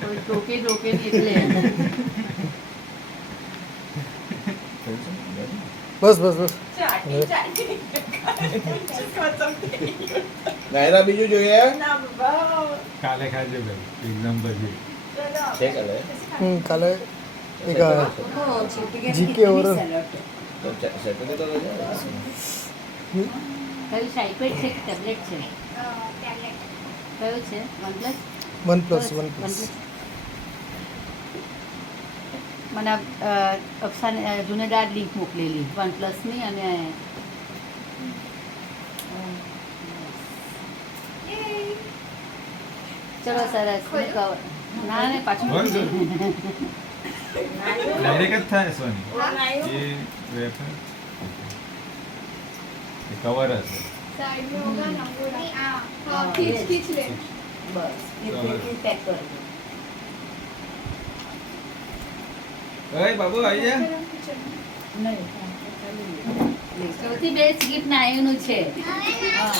કોઈ ટોકે ટોકે ને એટલે બસ બસ બસ નાયરા બીજું જોઈએ કાલે ખાજે ભાઈ એક્ઝામ પછી છે કાલે કાલે એક જીકે ઓર સેટરડે તો રજા કયું સાયપેડ છે કે ટેબ્લેટ છે કયું છે OnePlus મને અફસાને જુનેદાર લિંક મોકલેલી OnePlus ની અને ચલો સરસ ના ને પાછું ડાયરેક્ટ જ થાય સોની એ વેફર એ કવર હશે साइड में होगा ना वो हाँ खींच खींच ले બસ એ પેક કરી દો ઓય બાબુ આવી જા સૌથી બેસ્ટ ગિફ્ટ નાયુનું છે હા